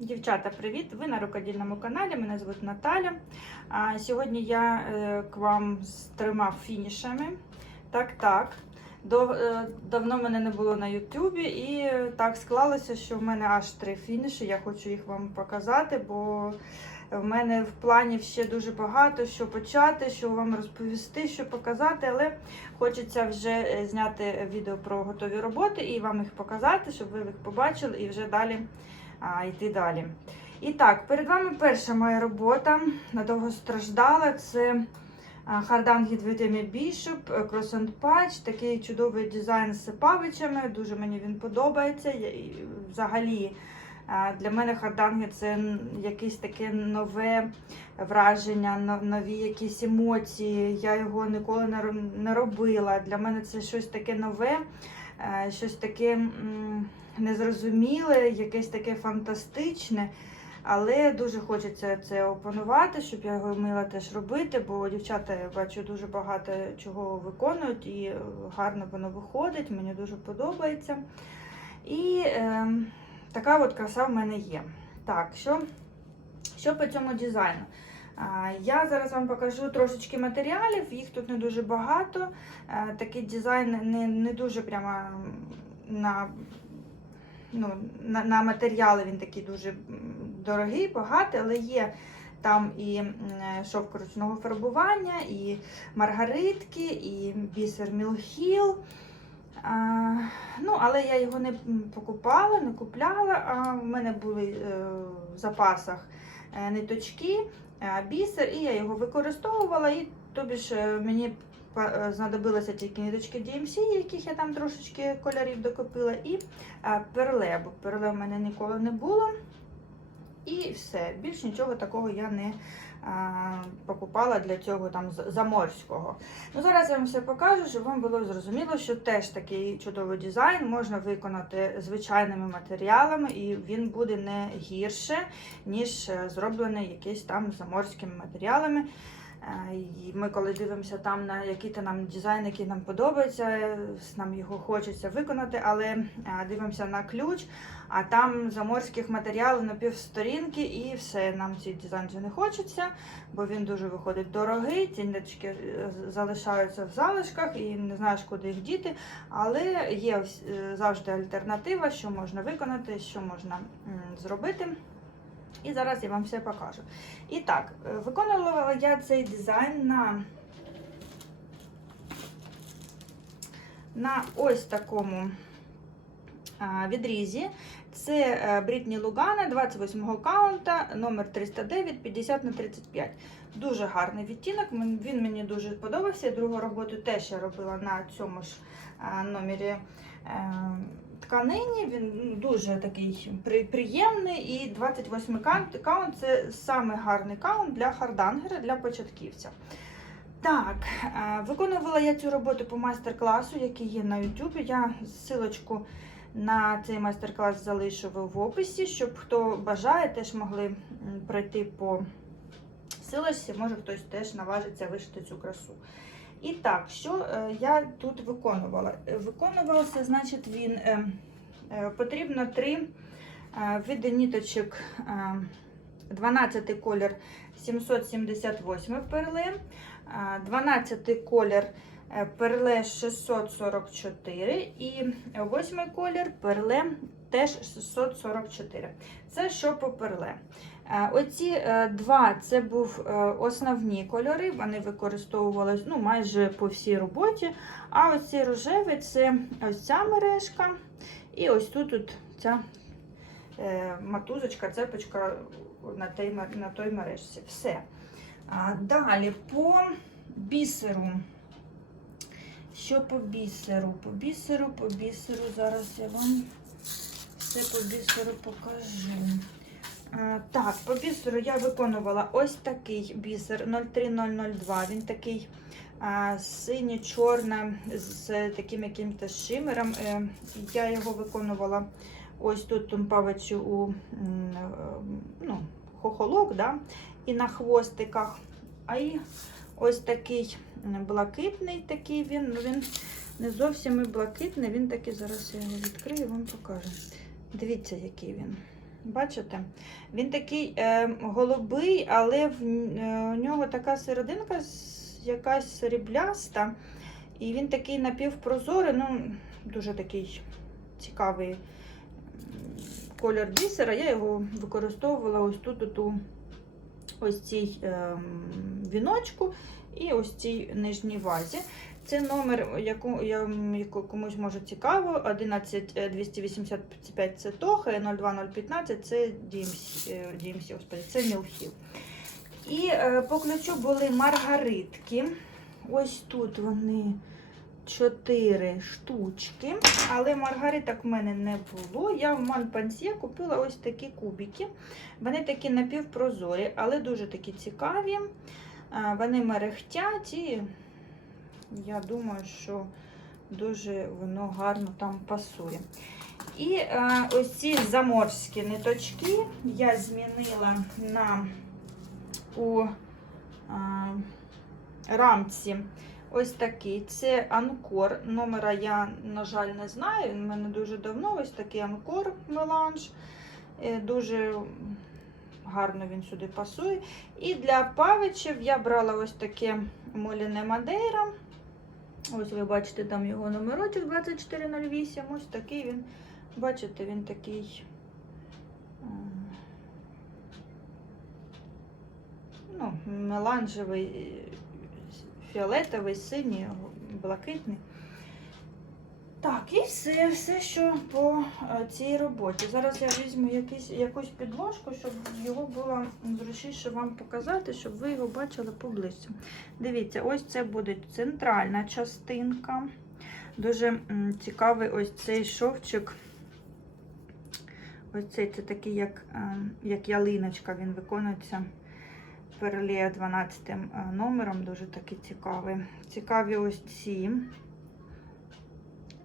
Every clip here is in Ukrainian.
Дівчата, привіт! Ви на рукодільному каналі. Мене звуть Наталя. А, Сьогодні я е, к вам з трьома фінішами. Так, так. Е, давно мене не було на Ютубі, і так склалося, що в мене аж три фініші. Я хочу їх вам показати, бо в мене в плані ще дуже багато що почати, що вам розповісти, що показати, але хочеться вже е, зняти відео про готові роботи і вам їх показати, щоб ви їх побачили і вже далі а, йти далі. І так, перед вами перша моя робота. Надовго страждала. Це а, Хардан Гідвитемі Бішоп, Cross and Patch. Такий чудовий дизайн з павичами. Дуже мені він подобається. Взагалі, для мене харданги це якесь таке нове враження, нові якісь емоції. Я його ніколи не робила. Для мене це щось таке нове, е, щось таке незрозуміле, якесь таке фантастичне. Але дуже хочеться це опанувати, щоб я його вміла теж робити, бо дівчата, я бачу, дуже багато чого виконують і е, гарно воно виходить, мені дуже подобається. І е, така от краса в мене є. Так, що, що по цьому дизайну? Я зараз вам покажу трошечки матеріалів, їх тут не дуже багато. Е, Такий дизайн не, не дуже прямо на, ну, на, на матеріали він такий дуже дорогий, багатий, але є там і шовк ручного фарбування, і маргаритки, і бісер Мілхіл. А, ну, але я його не покупала, не купляла, а в мене були е, в запасах е, ниточки, бісер, і я його використовувала, і тобі ж е, мені е, знадобилися тільки ниточки DMC, яких я там трошечки кольорів докупила, і е, перле, бо перле в мене ніколи не було. І все. Більш нічого такого я не а, покупала для цього там заморського. Ну, зараз я вам все покажу, щоб вам було зрозуміло, що теж такий чудовий дизайн можна виконати звичайними матеріалами, і він буде не гірше, ніж е, зроблений якийсь там заморськими матеріалами. Е, І ми, коли дивимося там на який то нам дизайн, який нам подобається, е, нам його хочеться виконати, але дивимося на ключ, а там заморських матеріалів на півсторінки, і все, нам цей дизайн вже не хочеться, бо він дуже виходить дорогий, ці е, залишаються в залишках і не знаєш, куди їх діти. Але є е, завжди альтернатива, що можна виконати, що можна зробити. І зараз я вам все покажу. І так, е, виконувала я цей дизайн на, на ось такому відрізі. Це е, Брітні Лугана 28-го каунта, номер 309, 50 на 35. Дуже гарний відтінок, він мені дуже сподобався. Другу роботу теж я робила на цьому ж а, номері е, тканині. Він ну, дуже такий приємний. І 28 каунт, каунт це саме гарний каунт для хардангера, для початківця. Так, е, виконувала я цю роботу по майстер-класу, який є на YouTube. Я ссылочку на цей майстер-клас залишу в описі, щоб хто бажає, теж могли пройти по силочці, може хтось теж наважиться вишити цю красу. І так, що е, я тут виконувала? Е, Виконувався, значить, він е, потрібно три види ніточок. Е, 12 колір 778 перле, е, 12 колір перле 644 і 8 колір перле теж 644. Це що по перле. Е, Оці е, два це був е, основні кольори, вони використовувалися ну, майже по всій роботі. А оці рожеві це ось ця мережка. І ось тут от ця е, матузочка, цепочка на той, на той мережці. Все. Далі по бісеру. Що по бісеру? По бісеру, по бісеру. Зараз я вам все по бісеру покажу. Так, по бісеру я виконувала ось такий бісер 03002. Він такий а, синьо-чорна з таким якимось шимером. Е, я його виконувала ось тут тумпавичу у е, ну, хохолок, да? і на хвостиках. А і ось такий блакитний такий він, ну він не зовсім і блакитний, він такий, зараз я його відкрию вам покажу. Дивіться, який він. Бачите? Він такий е, голубий, але в е, у нього така серединка якась срібляста. І він такий напівпрозорий, ну, дуже такий цікавий м, колір бісера. Я його використовувала ось тут, у ось цій ем, віночку і ось цій нижній вазі. Це номер, яку, яку комусь може цікаво. 11285 це Тоха, і 02015 це е, господи, це Мілхіл. І е, по ключу були маргаритки. Ось тут вони чотири штучки. Але маргариток в мене не було. Я в Манпансьє купила ось такі кубики. Вони такі напівпрозорі, але дуже такі цікаві. Вони мерехтять і я думаю, що дуже воно гарно там пасує. І е, ось ці заморські ниточки я змінила на у е, рамці ось такий. Це анкор. Номера я, на жаль, не знаю. Він в мене дуже давно. Ось такий анкор меланж. Е, Дуже гарно він сюди пасує. І для павичів я брала ось таке моліне Мадейра. Ось ви бачите там його номерочок 2408. Ось такий він. Бачите, він такий. Ну, меланжевий, фіолетовий, синій, блакитний. Так, і все, все, що по е, цій роботі. Зараз я візьму якийсь, якусь підложку, щоб його було зручніше вам показати, щоб ви його бачили поближче. Дивіться, ось це буде центральна частинка. Дуже цікавий ось цей шовчик. Ось цей це такий, як, е, як ялиночка, він виконується перелія 12 е, номером, дуже такий цікавий. Цікаві ось ці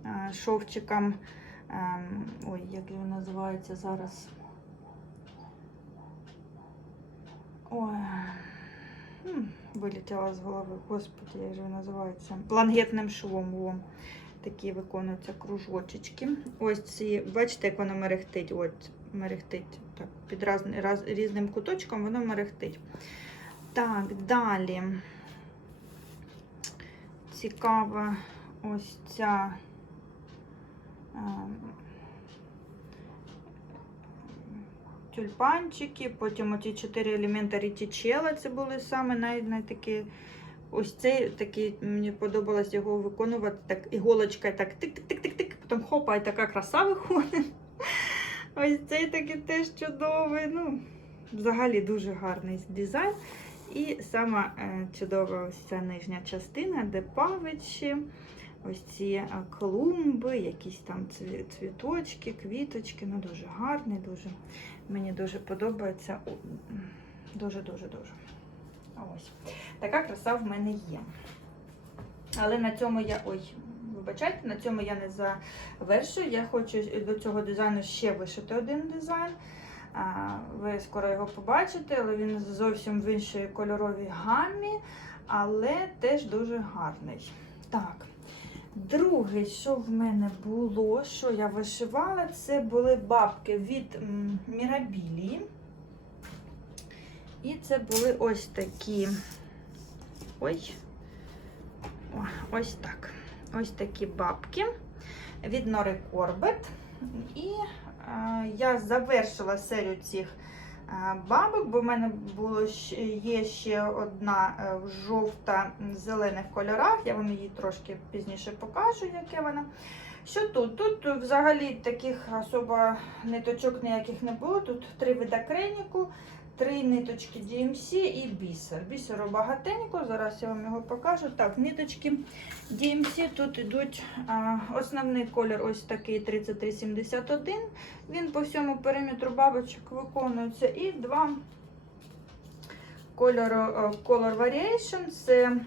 е, шовчиком. ем, Ой, як він називається зараз? Ой, вилетіла з голови, господи, як же він називається? Лангетним швом. Во. Такі виконуються кружочечки. Ось ці, бачите, як воно мерехтить. От, мерехтить. Так, під раз, раз, різним куточком воно мерехтить. Так, далі. Цікава ось ця. ем, Тюльпанчики, потім оті чотири елементи рітічела, це були саме най такі. Ось цей такий, мені подобалось його виконувати так іголочкою, так тик-тик-тик-тик-тик, потім хопа, і така краса виходить. Ось цей такий теж чудовий. Ну, взагалі дуже гарний дизайн. І сама е, чудова ось ця нижня частина, де павичі, ось ці е, клумби, якісь там цвіточки, квіточки. Ну, дуже гарний, дуже, мені дуже подобається. Дуже-дуже дуже. Ось. Така краса в мене є. Але на цьому я. Ой, вибачайте, на цьому я не завершую. Я хочу до цього дизайну ще вишити один дизайн. Ви скоро його побачите, але він зовсім в іншій кольоровій гамі, але теж дуже гарний. Так. Друге, що в мене було, що я вишивала, це були бабки від м, Мірабілії. І це були ось такі. Ой. О, ось так. Ось такі бабки від Нори Корбет. І я завершила серію цих бабок, бо в мене було, є ще одна е, в жовта-зелених кольорах. Я вам її трошки пізніше покажу, яке вона. Що тут? Тут взагалі таких особо ниточок ніяких не було. Тут три вида креніку, три ниточки DMC і бісер. Бісеру багатенько, зараз я вам його покажу. Так, ниточки DMC тут йдуть а, основний колір ось такий 3371. Він по всьому периметру бабочок виконується. І два кольору Color Variation це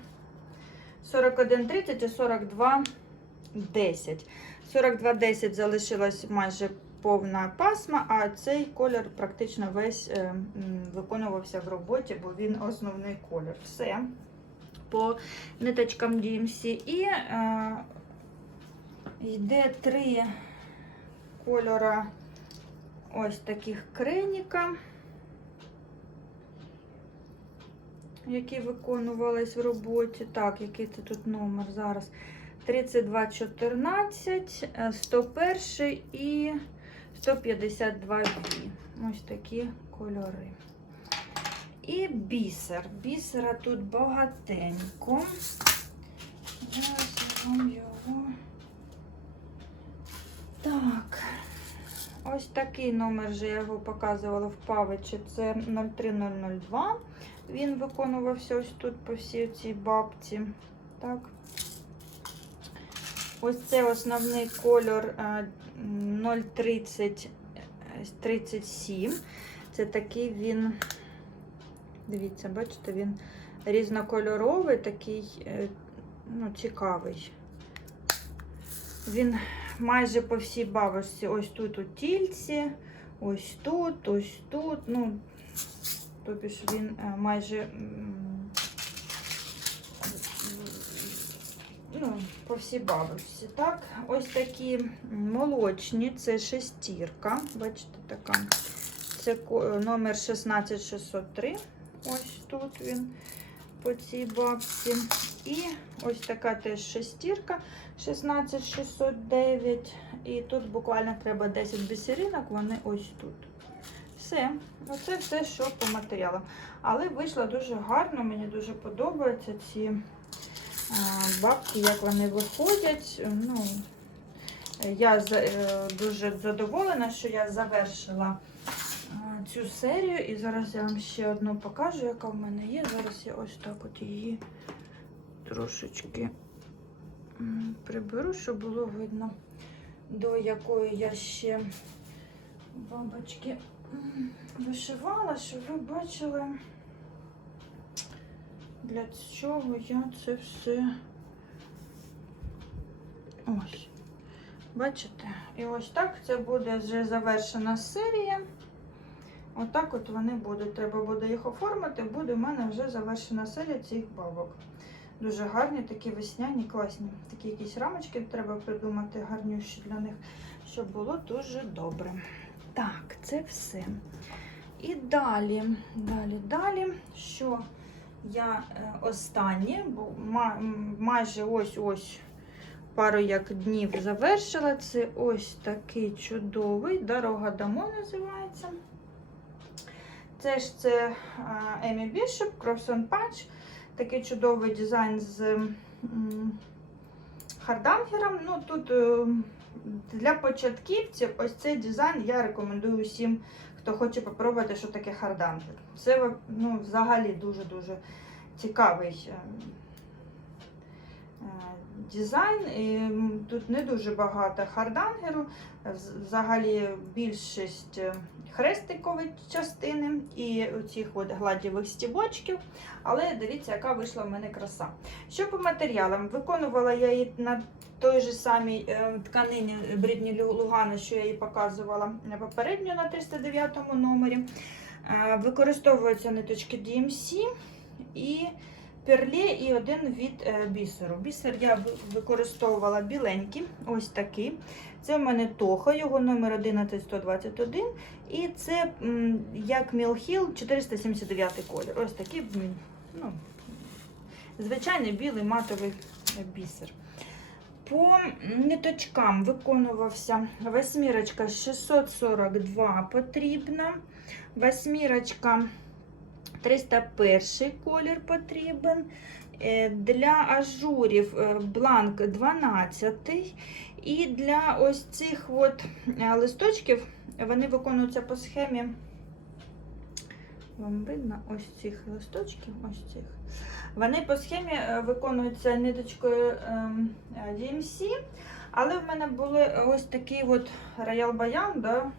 4130 і 4210. 4210 залишилась майже повна пасма, а цей колір практично весь е, виконувався в роботі, бо він основний колір. Все по ниточкам DMC. І е, йде три кольора ось таких креніка, які виконувались в роботі. Так, який це тут номер зараз? 3214, е, 101 і 152 V. Ось такі кольори. І бісер. Бісера тут багатенько. Зараз вам його. Так. Ось такий номер же я його показувала в павичі. Це 03002. Він виконувався ось тут по всій цій бабці. Так. Ось це основний кольор е, 030 е, 37. Це такий він, дивіться, бачите, він різнокольоровий, такий е, ну, цікавий. Він майже по всій бабочці. Ось тут у тільці, ось тут, ось тут. Ну, тобі ж він е, майже ну, по всій бабочці. Так, ось такі молочні, це шестірка. Бачите, така. Це номер 16603. Ось тут він по цій бабці. І ось така теж шестірка 16609. І тут буквально треба 10 бісеринок, вони ось тут. Все, оце все, що по матеріалам. Але вийшло дуже гарно, мені дуже подобаються ці бабки, як вони виходять. Ну, я е, дуже задоволена, що я завершила цю серію. І зараз я вам ще одну покажу, яка в мене є. Зараз я ось так от її трошечки приберу, щоб було видно, до якої я ще бабочки вишивала, щоб ви бачили, для чого я це все. Ось. Бачите? І ось так це буде вже завершена серія. Отак от вони будуть. Треба буде їх оформити, буде в мене вже завершена серія цих бабок. Дуже гарні, такі весняні, класні. Такі якісь рамочки треба придумати, гарнющі для них, щоб було дуже добре. Так, це все. І далі, далі, далі, що я е, останнє, бо майже ось-ось пару як днів завершила. Це ось такий чудовий, дорога домой називається. Це ж це Емі Бішоп, Crosson Patch. Такий чудовий дизайн з хардангером. Ну, тут е, для початківців ось цей дизайн я рекомендую усім, хто хоче попробувати, що таке хардангер. Це ну, взагалі дуже-дуже цікавий е, е, дизайн. І тут не дуже багато хардангеру. Взагалі більшість хрестикової частини і оцих от гладдєвих стібочків. Але дивіться, яка вийшла в мене краса. Що по матеріалам? Виконувала я її на той же самій е, тканині Брідні Лугана, що я її показувала попередньо на 309 номері. Е, Використовуються ниточки DMC і перле і один від е, бісеру. Бісер я ви- використовувала біленький, ось такий. Це в мене Тохо, його номер 11121. І це як Мілхіл 479 колір. Ось такий ну, звичайний білий матовий е, бісер. По ниточкам виконувався восьмірочка 642 потрібна, восьмірочка 301 колір потрібен. Е, Для ажурів е, бланк 12. І для ось цих от е, листочків вони виконуються по схемі. Вам видно ось цих листочків, ось цих. Вони по схемі виконуються ниточкою ем, DMC, але в мене були ось такий от Royal Bayan, да?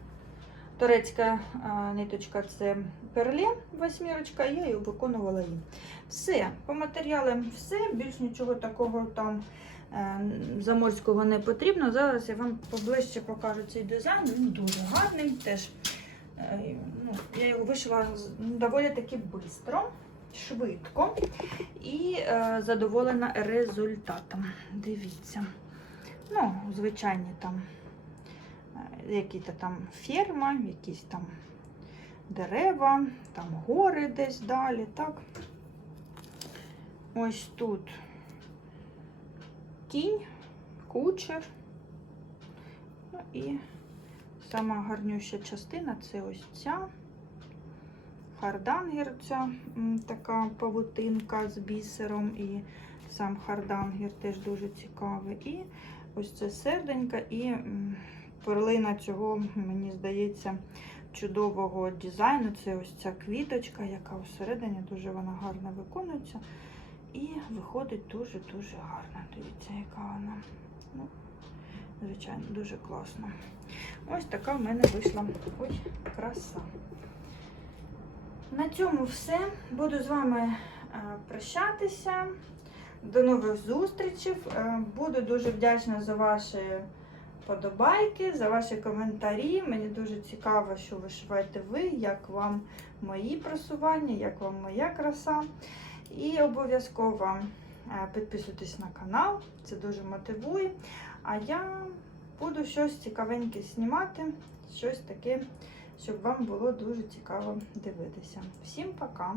Турецька ниточка це перле восьмірочка, я її виконувала їм. Все, по матеріалам все, більш нічого такого там е, заморського не потрібно. Зараз я вам поближче покажу цей дизайн, він дуже гарний теж. Е, ну, я його вишила ну, доволі таки швидко, швидко і е, задоволена результатом. Дивіться. Ну, звичайні там е, які-то там ферма, якісь там дерева, там гори десь далі, так. Ось тут кінь, кучер. Ну і сама гарнюща частина це ось ця. Хардангер, ця така павутинка з бісером, і сам хардангер теж дуже цікавий. І ось це серденька, і перлина цього, мені здається, чудового дизайну. Це ось ця квіточка, яка всередині дуже вона гарно виконується. І виходить дуже-дуже гарно. Дивіться, яка вона. Ну, звичайно, дуже класно. Ось така в мене вийшла ой, краса. На цьому все. Буду з вами е, прощатися. До нових зустрічей. Е, Буду дуже вдячна за ваші подобайки, за ваші коментарі. Мені дуже цікаво, що вишиваєте ви, як вам мої просування, як вам моя краса. І обов'язково е, підписуйтесь на канал, це дуже мотивує. А я буду щось цікавеньке знімати, щось таке, щоб вам було дуже цікаво дивитися. Всім пока!